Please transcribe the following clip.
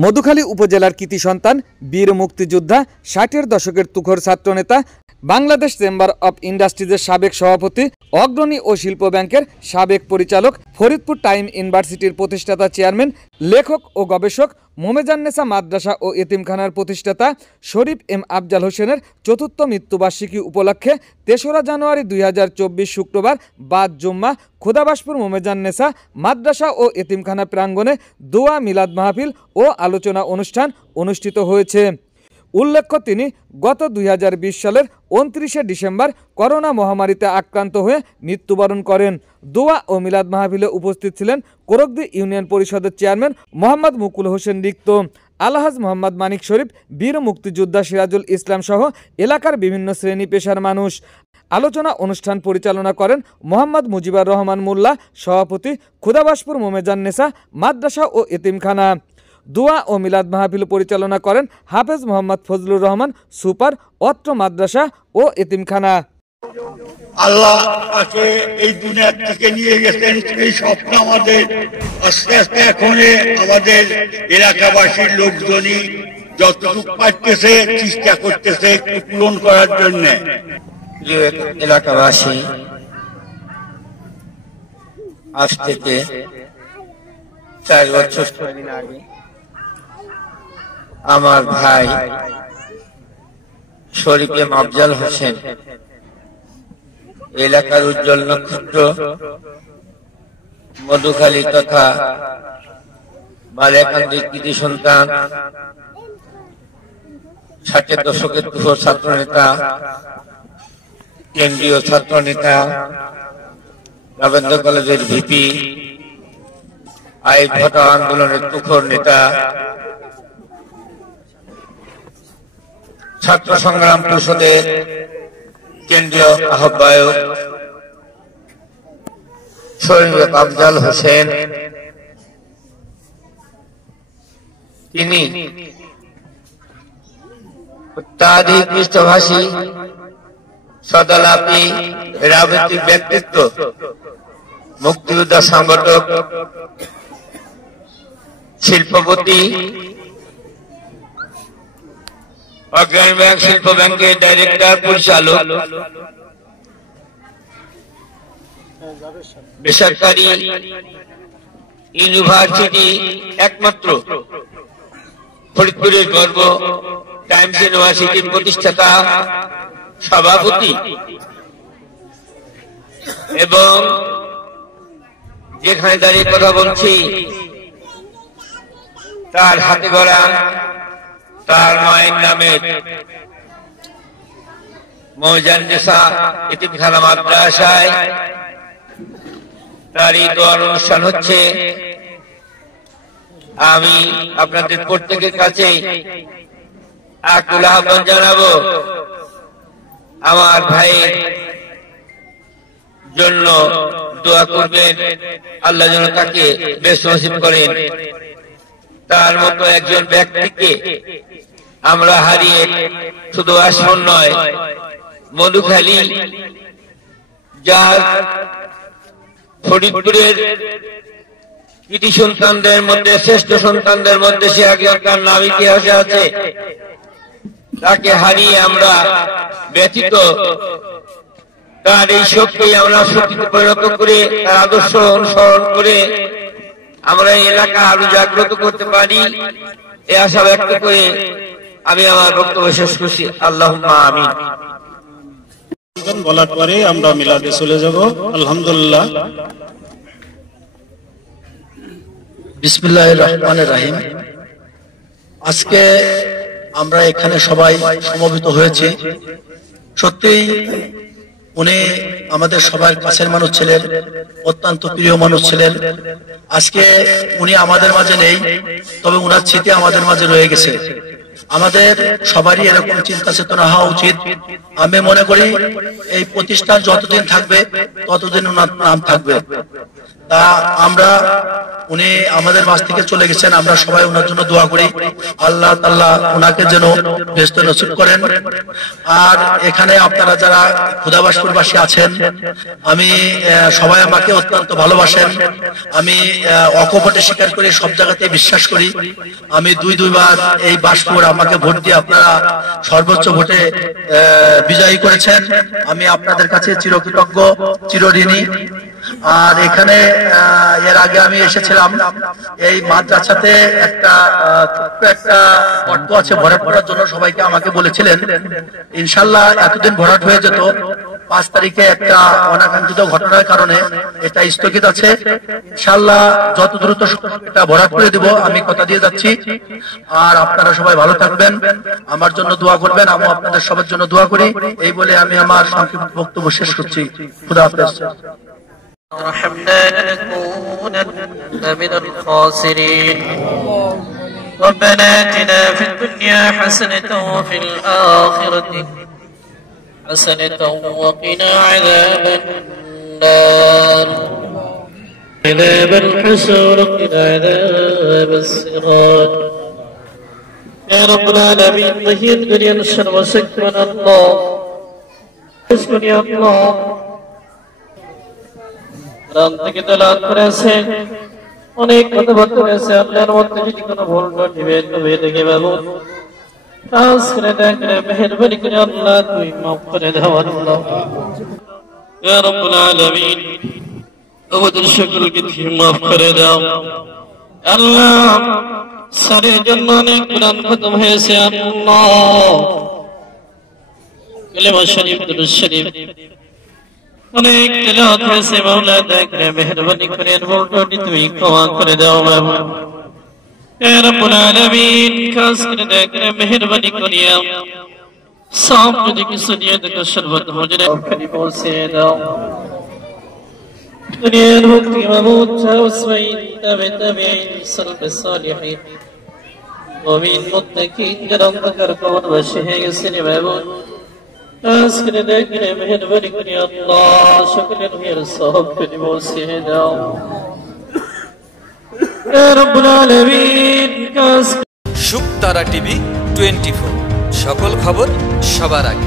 মধুখালী উপজেলার কৃতি সন্তান বীর মুক্তিযোদ্ধা ৬০-এর দশকের তুখোর ছাত্রনেতা বাংলাদেশ চেম্বার অব ইন্ডাস্ট্রিজের সাবেক সভাপতি অগ্রণী ও শিল্প ব্যাংকের সাবেক পরিচালক ফরিদপুর টাইম ইউনিভার্সিটির প্রতিষ্ঠাতা চেয়ারম্যান লেখক ও গবেষক মোমেজান্নেসা মাদ্রাসা ও এতিমখানার প্রতিষ্ঠাতা শরীফ এম আফজাল হোসেনের চতুর্থ মৃত্যুবার্ষিকী উপলক্ষে ৩রা জানুয়ারি ২০২৪ শুক্রবার বাদ জুম্মা খুদাবাসপুর মোমেজান্নেসা মাদ্রাসা ও এতিমখানা প্রাঙ্গণে দোয়া মিলাদ মাহফিল ও আলোচনা অনুষ্ঠান অনুষ্ঠিত হয়েছে। উল্লেখ্য, তিনি গত ২০২০ সালের ২৯শে ডিসেম্বর করোনা মহামারীতে আক্রান্ত হয়ে মৃত্যুবরণ করেন। দোয়া ও মিলাদ মাহফিলে উপস্থিত ছিলেন কোরকদি ইউনিয়ন পরিষদের চেয়ারম্যান মোহাম্মদ মুকুল হোসেন রিক্ত, আলহাজ মোহাম্মদ মানিক শরীফ, বীর মুক্তিযোদ্ধা সিরাজুল ইসলাম সহ এলাকার বিভিন্ন শ্রেণী পেশার মানুষ। আলোচনা অনুষ্ঠান পরিচালনা করেন মোহাম্মদ মুজিবুর রহমান মোল্লা, সভাপতি খুদাবাসপুর মোমেজান্নেসা মাদ্রাসা ও এতিমখানা। দোয়া ও মিলাদ মাহফিল পরিচালনা করেন হাফেজ মোহাম্মদ ফজলুর রহমান, সুপার, অত্র মাদ্রাসা ও এতিমখানা। আল্লাহ তাকে এই দুনিয়া থেকে নিয়ে গেছেন, সেই স্বপ্ন আমাদের আস্তে আস্তে এখন আমাদের এলাকাবাসীর লোকজনই যতটুকু পারতেছে চেষ্টা করতেছে পূরণ করার জন্য। এলাকাবাসী আজ থেকে ৪ বছর আগে আমার ভাই শরীফ এম আফজাল হোসেন এলাকার উজ্জ্বল নক্ষত্র, মধুখালী তথা বালিয়াকান্দির কৃতি সন্তান, ৬০-এর দশকের তুখোর ছাত্র নেতা, কেন্দ্রীয় ছাত্র নেতা, রবীন্দ্র কলেজের ভিপি, আইন ভাটা আন্দোলনের তুখোর নেতা, ছাত্র সংগ্রাম পরিষদের কেন্দ্রীয় আহ্বায়ক শরীফ আফজাল হোসেন, তিনি অত্যাধিক মিষ্টভাষী, সদালাপী, রাজনৈতিক ব্যক্তিত্ব, মুক্তিযোদ্ধা সংগঠক, শিল্পপতি, অগ্রণী ব্যাংক শিল্প ব্যাংকের ডাইরেক্টর পরিচালক, বেসরকারি ইউনিভার্সিটি একমাত্র ফরিদপুরের গর্ব টাইমস ইউনিভার্সিটির প্রতিষ্ঠাতা, সভাপতি এবং যেখানে দাঁড়িয়ে কথা বলছি তার হাতে গড়া তার মায়ের নামে মোমেজান্নেসা এতিমখানা মাদ্রাসায় তার এই দোয়ার অনুষ্ঠান হচ্ছে। আমি আপনাদের প্রত্যেকের কাছে আকুল আহ্বান জানাবো, আমার ভাইয়ের জন্য দোয়া করবেন, আল্লাহ যেন তাকে বেশ নসিব করেন। তার মতো একজন ব্যক্তিকে আমরা হারিয়ে শুধু আসন নয়, মধুখালী যার ফরিদপুরের কৃতি সন্তানদের মধ্যে শ্রেষ্ঠ সন্তানদের মধ্যে সে একজন, তার নাম ইতিহাসে আছে, তাকে হারিয়ে আমরা ব্যথিত। তার এই শক্তি আমরা শক্তিতে পরিণত করে তার আদর্শ অনুসরণ করে আমরা এই এলাকা আরো জাগ্রত করতে পারি, এই আশা ব্যক্ত করে আমি আমার বক্তব্য শেষ করছি। আল্লাহুম্মা আমিন। বলার পরে আমরা মিলাদে চলে যাব। আলহামদুলিল্লাহ। বিসমিল্লাহির রহমানির রহিম। আজকে আমরা এখানে সবাই সমবেত হয়েছি, সত্যিই উনি আমাদের সবার কাছের মানুষ ছিলেন, অত্যন্ত প্রিয় মানুষ ছিলেন। আজকে উনি আমাদের মাঝে নেই, তবে উনার স্মৃতি আমাদের মাঝে রয়ে গেছে। আমাদের সবারই এরকম চিন্তা চেতনা হওয়া উচিত। আমি মনে করি এই প্রতিষ্ঠান যতদিন থাকবে ততদিন ওনার নাম থাকবে। তা আমরা উনি আমাদের মাঝ থেকে চলে গেছেন, আমরা সবাই ওনার জন্য দোয়া করি আল্লাহ তাআলা ওনাকে যেন বেহেশত নসিব করেন। আর এখানে আপনারা যারা খুদাবাসপুরবাসী আছেন, আমি সবাই আমাকে অত্যন্ত ভালোবাসেন, আমি অকপটে স্বীকার করি, সব জায়গাতে বিশ্বাস করি। আমি দুইবার এই বাসপুর আমাকে ভোট দিয়ে আপনারা সর্বোচ্চ ভোটে বিজয়ী করেছেন, আমি আপনাদের কাছে চিরকৃতজ্ঞ, চিরঋণী। আর এখানে এর আগে আমি এসেছিলাম, এই মাদ্রাসাতে একটা গর্ত আছে ভরাট করার জন্য, সবাইকে আমাকে বলেছিলেন ইনশাল্লাহ এতদিন ভরাট হয়ে যেত, 5 তারিখে একটা অনাকাঙ্ক্ষিত ঘটনার কারণে এটা স্থগিত আছে। ইনশাল্লাহ যত দ্রুত এটা ভরাট করে দেব, আমি কথা দিয়ে যাচ্ছি। আর আপনারা সবাই ভালো থাকবেন, আমার জন্য দোয়া করবেন, আমি আপনাদের সবার জন্য দোয়া করি। এই বলে আমি আমার সংক্ষিপ্ত বক্তব্য শেষ করছি। খুদা হাফেজ। ارحمنا لنكونن من الخاسرين ربنا آتنا في الدنيا حسنة وفي الآخرة حسنة وقنا عذاب النار عذاب الحسور وقنا عذاب الصراط يا رب العالمين طهر الدنيا الشر وسكن الله اسكن يا الله থেকে তেলাওয়াত করেছে, অনেক কথাবার্তা করেছে, আল্লাহর মধ্যে যদি কোনো ভুল টুটি থেকে বাবু কাজ করে দেখ, মেহেরবানি করে আল্লাহ তুই মাফ করে দাও আল্লাহ ইয়া রাব্বুল আলামিন। আমাদের সকলকে তুমি মাফ করে দাও আল্লাহ। সারের জন্য অনেক কোরআন খতম হয়েছে আল্লাহ, কালেমা শরীফ, দুরূদ শরীফ অনেক তেলাওয়াত হয়েছে মাওলা, দেখলে মেহেরবানি করে ভুল ত্রুটি তুমি ক্ষমা করে দাও বাবা ইয়া রাব্বুল আলামিন। খাস করে দেখলে মেহেরবানি করিয়া সব যদি কিছু নিয়ে দেখো সর্বত মজরে ওখানে পৌঁছে দাও। দুনিয়ার মুক্তি মামুদ চাউসমাইন তাবে তাবেঈন সালফে সালিহিন মুমিন মুত্তাকিন যারা অন্ধকার কবর বসে হয়ে গেছেন বাবা, আজকে দেখলে মেহেরবানি করে আল্লাহ সকলের মেয়ের সব করে পৌঁছে দাও ইয়া রাব্বুল আলামিন। শুকতারা টিভি 24, সকল খবর সবার আগে।